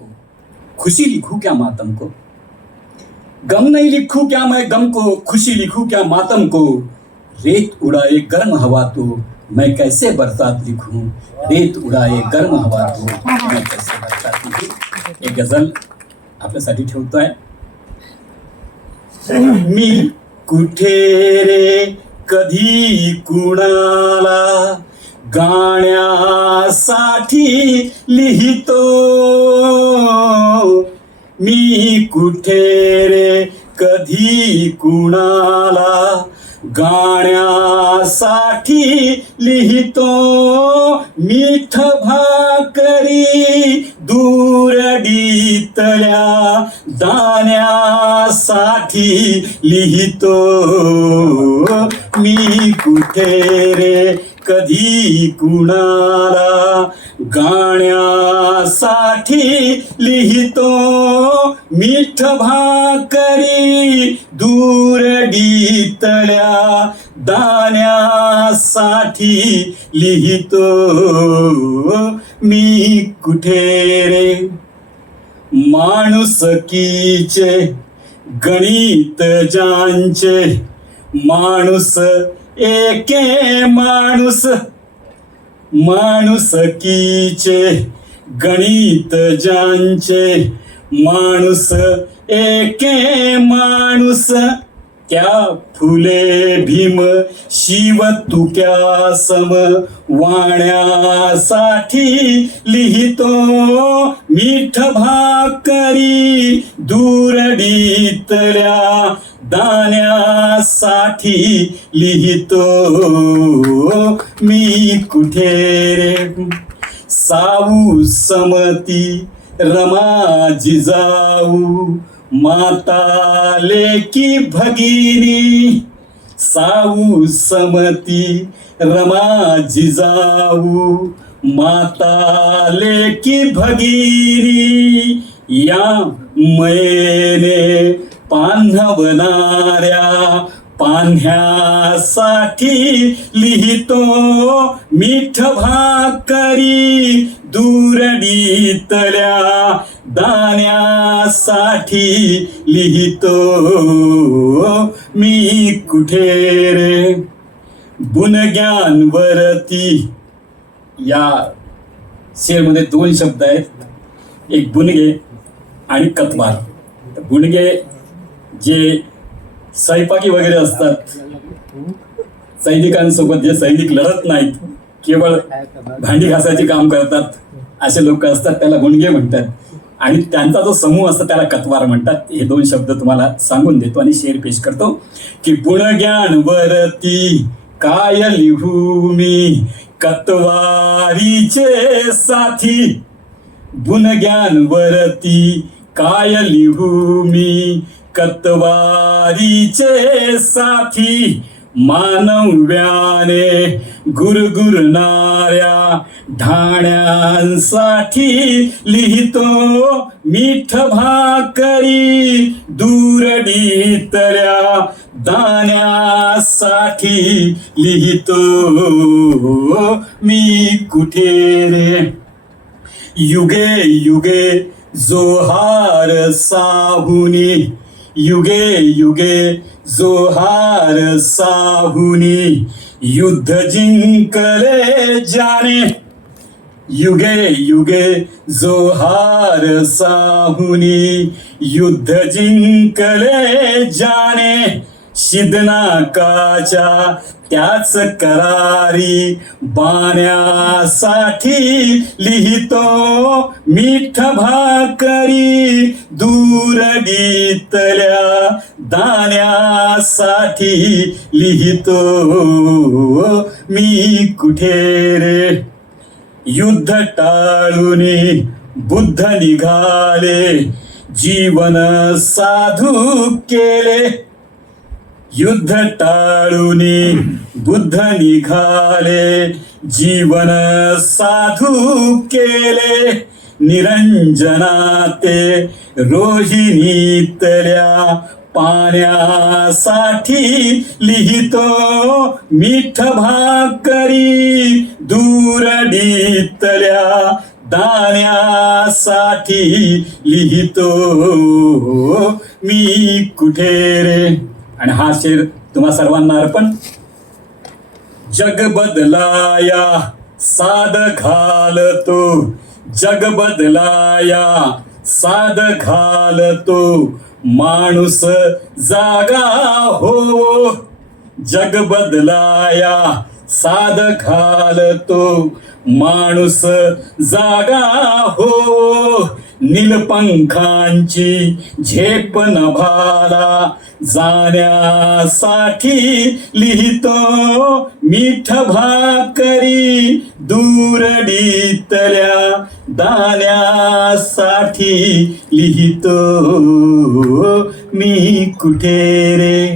को खुशी लिखूं क्या मातम को गम नहीं लिखूं क्या मैं गम को? खुशी लिखूं क्या मातम को रेत उड़ाए गर्म हवा तो मैं कैसे बरसात लिखूं? रेत उड़ाए गर्म हवा तो मैं कैसे बरसात लिखूं? एक गझल आपल्यासाठी ठेवतोय. मी कुठे रे? कधी कुणाला गाण्यासाठी लिहितो. मी कुठे रे? कधी कुणाला गाण्यासाठी लिहितो? मीठ भाकरी दूरडीतल्या दाण्यासाठी लिहितो. मी कुठे रे? कधी कुणाला गाण्यासाठी लिहितो? मिठ भाकरी दूरडीतल्या दाण्यासाठी लिहितो. मी कुठे रे? माणुसकीचे गणित ज्यांचे माणूस एके माणूस माणुसकीचे गणित ज्यांचे माणूस एके माणूस त्या फुले भीम शिव तुक्या सम. वाण्यासाठी लिहितो मीठ भाकरी दूरडीतल्या दाण्यासाठी लिहितो. मी कुठे रे? साऊ समती रमा जिजाऊ माता लेकी भगिनी साऊ समती रमा जिजाऊ. माता लेकी भगिनी या मयेने पान्हवणाऱ्या पान्ह्यासाठी लिहितो मीठ भाकरी दूरडीतल्या दाण्यासाठी लिहितो. मी कुठे रे? बुनग्यांवरती या शेरमध्ये दोन शब्द आहेत. एक बुनगे आणि कतवार तर बुनगे जे सैपाकी वगैरे असतात. सैनिकांसोबत जे सैनिक लढत नाहीत केवळ भांडी घासायचे काम करतात असे लोक असतात त्याला गुणगे म्हणतात. आणि त्यांचा जो समूह असतो त्याला कतवार म्हणतात. हे दोन शब्द तुम्हाला सांगून देतो आणि शेर पेश करतो. की गुणज्ञान वरती काय लिहू मी? कतवारीचे साथी. गुणज्ञान वरती काय लिहू मी कतवारीचे साथी मानव्याने गुरगुरणाऱ्या ढाण्यांसाठी लिहितो मीठ भाकरी दूरडीतल्या दाण्यासाठी लिहितो. मी कुठे रे? युगे युगे जोहार साहुनी युगे युगे जोहार साहुनी युद्ध जिंकले जाने युगे युगे जोहार साहुनी युद्ध जिंकले जाने शिदनाकाच्या त्याच करारी बाण्यासाठी लिहितो मीठ भाकरी दूरडीतल्या दाण्यासाठी लिहितो. मी कुठे रे? युद्ध टाळून बुद्ध निघाले जीवन साधू केले. युद्ध टाळून बुद्ध निघाले जीवन साधू केले. निरंजना ते रोहिणीतल्या पाण्यासाठी लिहितो मीठ भाकरी. दूरडीतल्या दाण्यासाठी लिहितो मी कुठे रे? आणि हा शेर तुम्हा सर्वांना अर्पण. जग बदलाया साध घालतो. जग बदलाया साध घालतो. माणूस जागा हो जग बदलाया साध घालतो. माणूस जागा हो नीलपंखांची झेप नभाला. जाण्यासाठी लिहितो मीठ भाकरी दूरडीतल्या. दाण्यासाठी लिहितो मी कुठे रे?